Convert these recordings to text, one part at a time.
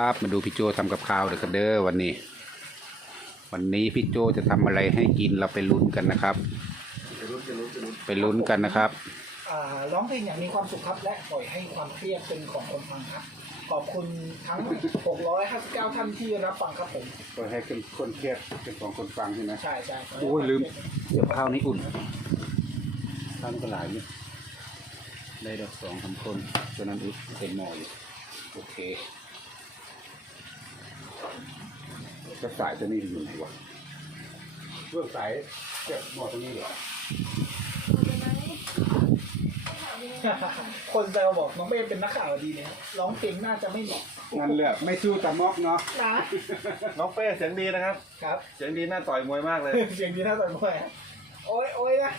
ครับมาดูพี่โจทำกับข้าวเด็กกันเด้อวันนี้ วันนี้พี่โจจะทำอะไรให้กินเราไปลุ้นกันนะครับ ไปลุ้นกันนะครับอ่าร้องเพลงอย่างมีความสุขครับและปล่อยให้ความเครียดเป็นของคนฟังครับขอบคุณทั้ง 659 ท่านที่รับฟังครับผมก็ให้เป็นคนเครียดเป็นของคนฟังใช่ไหมใช่ใช่โอ้ยลืมเดี๋ยวข้าวนี้อุ่นข้าวมันก็หลายนี่ได้ดอกสองสามคนตัวนั้นอึดเต็มหม้ออยู่โอเค จะสายตัวนี้อยู่ไหนวะเรื่องสายเจ็บหม้อตรงนี้เหรอคนแซวบอกน้องเป้เป็นนักข่าวดีเนี่ยร้องเพลงน่าจะไม่เหมาะงั้นเลือกไม่สู้ตะมอกเนาะนะน้องเป้เสียงดีนะครับ ครับ เสียงดีน่าต่อยมวยมากเลย เสียงดีน่าสนใจโอ้ยโอ้ยนะ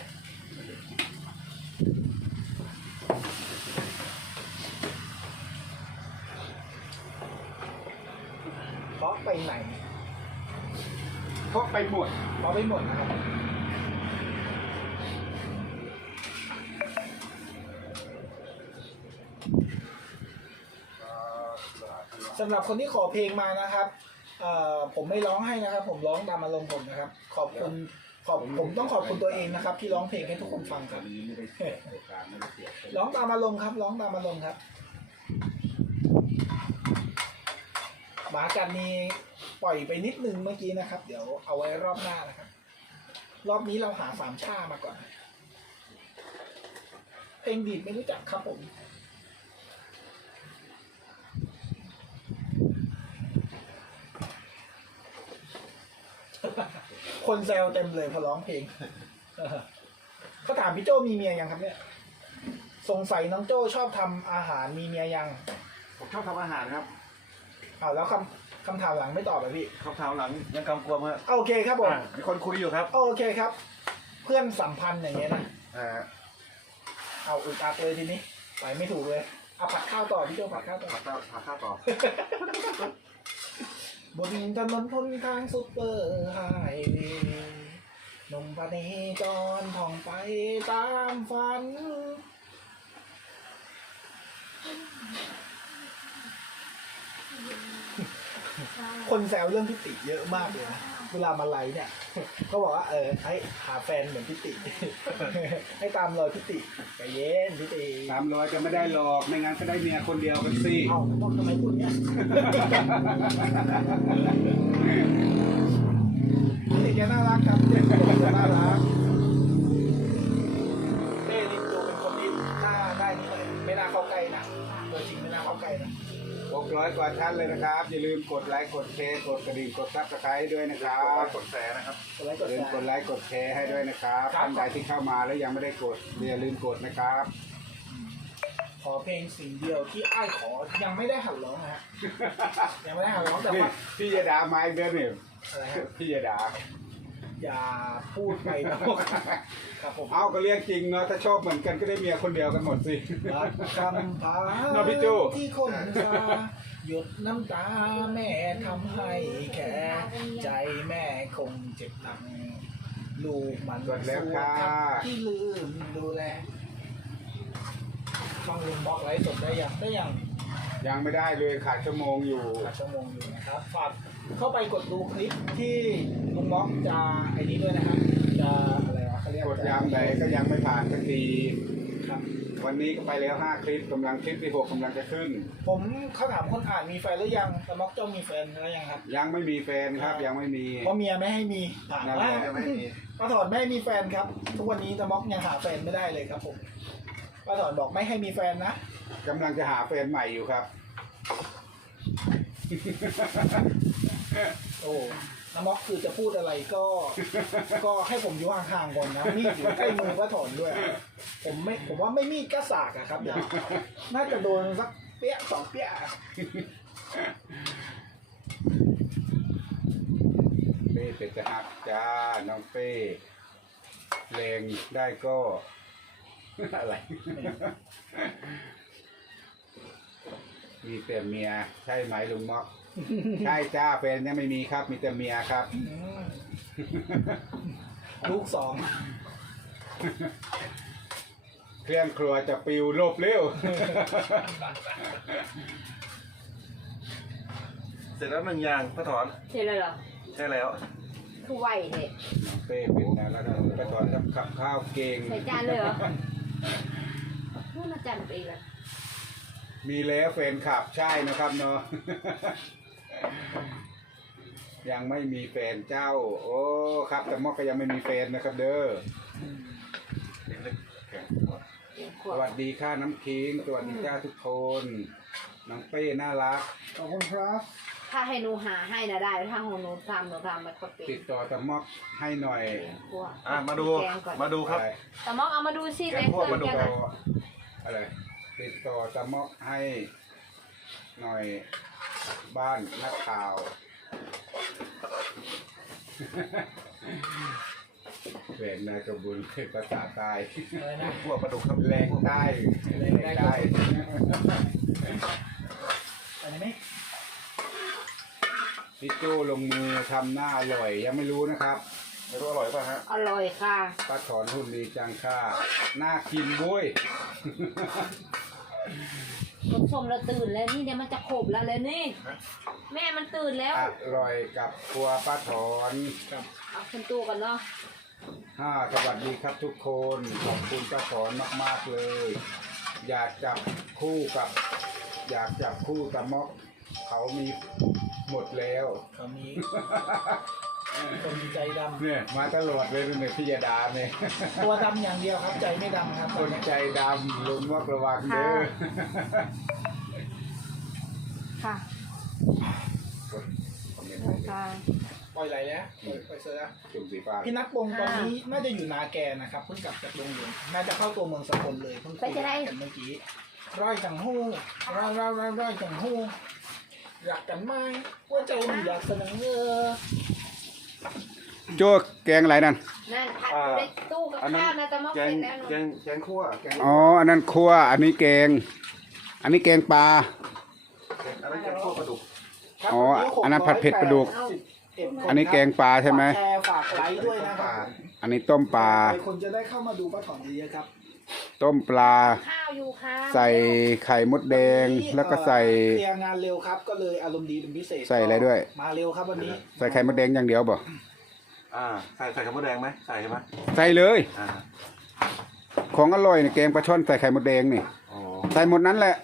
เพราะไปไหนเพ ราะไปหมดเพราะไปหมดนะครับสำหรับคนที่ขอเพลงมานะครับเอ่อผมไม่ร้องให้นะครับ ผมร้องตามอารมณ์ผมนะครับ ขอบคุณขอบผมต้องขอบคุณตัวเองนะครับ ที่ร้องเพลงให้ทุกคนฟังครับนี้ไม่ได้เสียโอกาสไม่ได้เสีย ร้องตามอารมณ์ครับ ร้องตามอารมณ์ครับ หมากันนี้ปล่อยไปนิดนึงเมื่อกี้นะครับ เดี๋ยวเอาไว้รอบหน้านะครับ รอบนี้เราหาสามชามาก่อน เพลงดีดไม่รู้จักครับผมคนแซวเต็มเลยพอร้องเพลงเขาถามพี่โจมีเมียยังครับเนี่ย สงสัยน้องโจชอบทำอาหารมีเมียยัง ผมชอบทำอาหารครับ อ้าวแล้วคำคำถามหลังไม่ตอบไปพี่คำถามหลังยังกำกวมครับโอเคครับผมอะมีคนคุยอยู่ครับโอเคครับ เพื่อนสัมพันธ์อย่างเงี้ยนะอ่าเอาอึดอัดเลยทีนี้ไปไม่ถูกเลยเอาผัดข้าวต่อพี่โจผัดข้าวต่อพาข้าวพาข้าวต่อ บนถนนพนทางซุปเปอร์ไฮเวย์หนุ่มพเนจรท่องไปตามฝัน คนแซวเรื่องพิติเยอะมากเลยนะเวลามาไลฟ์เนี่ยเขาบอกว่าเออให้หาแฟนเหมือนพิติ ให้ตามรอยพิติใจเย็นพิติสามร้อยจะไม่ได้หรอกไม่งั้นก็ได้เมียคนเดียวกันสิเอ้าบอกทำไมพูดเนี้ยาท่านเลยนะครับ อย่าลืมกดไลค์กดแชร์กดกระดิ่งกดซับสไครต์ด้วยนะครับ กดแสนะครับกดไลค์กอย่าดลืมแชกดร์ไลค์กดแชร์ให้ด้วยนะครับครับท่านใดที่เข้ามาแล้วยังไม่ได้กดอย่าลืมกดนะครับ ขอเพลงสิ่งเดียวที่อ้ายขอยังไม่ได้หัดร้องนะฮะยังไม่ได้หัดร้องแต่นี่ว่าพี่ยดาไม้เดินเนี่ยอะไรฮะพี่ยดาอย่าพูดไปนะครับผมเอาก็เรียกจริงเนาะถ้าชอบเหมือนกันก็ได้เมียคนเดียวกันหมดสิรักคำพาน้องพี่จู้ที่คนตา หยุดน้ำตาแม่ทำให้แค่ใจแม่คงเจ็บหนักลูกมันกดแล้วค่ะที่ลืมดูแลฟังลุงบล็อกไลฟ์สดได้ยังได้ยัง ยังไม่ได้เลยขาดชั่วโมงอยู่ขาดชั่วโมงอยู่นะครับ ฝากเข้าไปกดดูคลิปที่ลุงบล็อกจะไอ้นี้ด้วยนะครับจะอะไรวะเขาเรียกกดยามใดก็ยังไม่ผ่านสักทีครับ วันนี้ก็ไปแล้วห้าคลิปกำลังคลิปที่หกกำลังจะขึ้น ผมเขาถามคนอ่านมีแฟนหรือยังแต่ม็อกเจ้ามีแฟนแล้วยังครับยังไม่มีแฟนครับยังไม่มี เพราะเมียไม่ให้มีถามนั่นแหว่าละไม่มี ป้าถอนไม่ให้มีแฟนครับ ทุกวันนี้ตะม็อกยังหาแฟนไม่ได้เลยครับผมป้าถอนบอกไม่ให้มีแฟนนะกำลังจะหาแฟนใหม่อยู่ครับ โอ้ ตะม็อกคือจะพูดอะไรก็ ก็ให้ผมอยู่ห่างๆก่อนนะมีดอยู่ใกล้มือป้าถอนด้วย ผมไม่ผมว่าไม่มีดก็สากอะครับเดี๋ยวน่าจะโดนสักเปี้ยสองเปี้ยเป้เป็ดจะหักจ้า น้องเป้เลงได้ก็ อะไร มีแต่เมียใช่ไหมลุงม็อก ใช่จ้าแฟนยังไม่มีครับ มีแต่เมียครับอืมลูกสองเครื่องครัวจะปิวโลบเร็ว เสร็จแล้วหนึ่งอย่างพระถอนใช่เลยเหรอใช่แล้ว คือไหวเลยน้องเป้เป็นแล้วแล้วป้าถอนทำกับข้าวเก่งใส่จานเลยเหรอนู่นอาจารย์ไปอีกแล้วมีแล้วแฟนคลับใช่นะครับเนาะ ยังไม่มีแฟนเจ้า โอ้ครับ แต่มอกก็ยังไม่มีแฟนนะครับ เด้อเดี๋ยวขสวบวัสดีค่ะน้ำคิงสวัสดีจ้าทุกคน น้องเป้น่ารัก ขอบคุณครับ ถ้าให้หนูหาให้นะได้ ถ้าของหนูทำหนูทำมันก็เป็นติดต่อตะมอกให้หน่อยขวบอะมาดูแกงก่อนมาดูครับอะไรแต่มองเอามาดูสิแกในงเคคั่วรื่องมาดู แกงต่อะออะไร ติดต่อตะมอกให้ หน่อย บ้านนักข่าว แหวนนากระบุญภาษาใต้อะไรนะคั่วปลาดุกครับแรงใต้แรงใต้อะไรไหมพี่โจลงมือทำหน้าอร่อยยังไม่รู้นะครับไม่รู้อร่อยป่ะฮะอร่อยค่ะป้าถอนหุ่นดีจังค่ะน่ากินบุ้ย คุณชมเราตื่นแล้วนี่เดี๋ยวมันจะขบแล้วเลยนี่ แม่มันตื่นแล้ว อร่อยกับครัวป้าถอนเอาขึ้นตู้กันเนาะห้าสวัสดีครับทุกคนขอบคุณป้าถอนมากๆเลย อยากจับคู่กับ อยากจับคู่ตะมอกเขามีหมดแล้วเขามี คนใจดเนี่ยมาตลอดเลยเนี่ยพิยดาเนี่ยำตัวดำอย่างเดียวครับใจไม่ดำครับคนใจดำลุงมอกระวังเด้อค่ะค่ะปล่อยไหลแล้วปล่อยปล่อยเสือจุ่มสีฟ้าพี่นักปงตอนนี้น่าจะอยู่นาแกนะครับเพิ่งกลับจากโรงเรียนน่าจะเข้าตัวเมืองสกลเลยเพิ่งคุยกันเมื่อกี้ร้อยจังหู้ร้อยร้อยร้อยร้อยจังหู้อยากกันไหมว่าใจมันอยากเสนอเงอ โจ้แกงอะไรนั่น นั่นพัดอยู่ในตู้กับอันนั้นข้าวนะจะมองแกงเสร็จแล้วแกงแกงคั่วแกงอ๋อ อันนั้นครัวอันนี้แกง อันนี้แกงปลาอันนั้นแกงคั่วปลาดุกครับอ๋อวัอันนั้นผัดเผ็ดปลาดุก11อันนี้แกงปลาใช่ไหมฝากแชร์ฝากไลค์ด้วยนะครับอันนี้ต้มปลา หลายคนจะได้เข้ามาดูป้าถอนเยอะๆครับต้มปลา ข้าวอยู่ค่ะใส่ไข่มดแดง แล้วก็ใส่ เคลียร์งานเร็วครับก็เลยอารมณ์ดีเป็นพิเศษใส่อะไรด้วย มาเร็วครับวันนี้ ใส่ไข่มดแดงอย่างเดียวบ่ อ่าใส่ใส่ข้าวมดแดงไหมใส่ใช่ไหมใส่เลย อ่าของอร่อยเนี่ยแกงปลาช่อนใส่ไข่มดแดงนี่อ๋อใส่หมดนั้นแหละ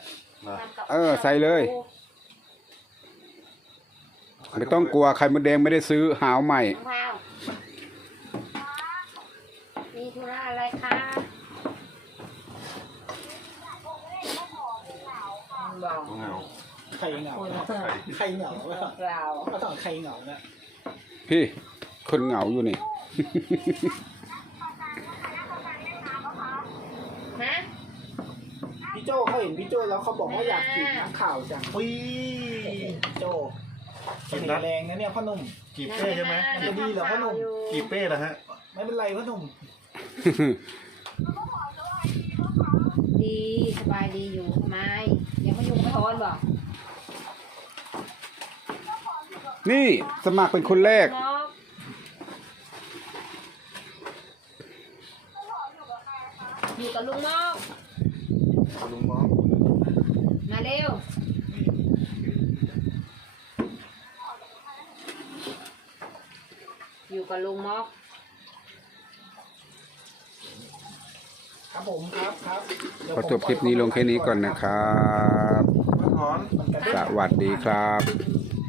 เหรอทำกับเออใส่เลย ไม่ต้องกลัวไข่มดแดงไม่ได้ซื้อหาวใหม่ น้องพาวมีธุระอะไรคะบอกเหงาใครเหงาคนใครเหงาป้าถอนเราป้าถอนใครเหงานะพี่ คนเหงาอยู่นี่ ฮะพี่โจเขาเห็นพี่โจแล้วเขาบอกว่าอยากจีบนักข่าวจังอุ้ยพี่โจเสน่ห์แรงนะเนี่ยพ่อหนุ่ม กีบเป้ใช่ไหมมันจะดีเหรอพ่อหนุ่ม กีบเป้เหรอฮะ ไม่เป็นไรพ่อหนุ่มดีสบายดีอยู่ทำไมยังไม่ยุ่งไม่ทอนบอกนี่สมัครเป็นคนแรกน้อง อยู่กับลุงมอก ลุงมอง มาเร็ว อยู่ กับลุงมอกครับผมครับครับเดี๋ยวขอผมจบคลิปนี้ลงแค่นี้ก่อนนะครับพระถอนมันกระสเด้งวัสดีครับ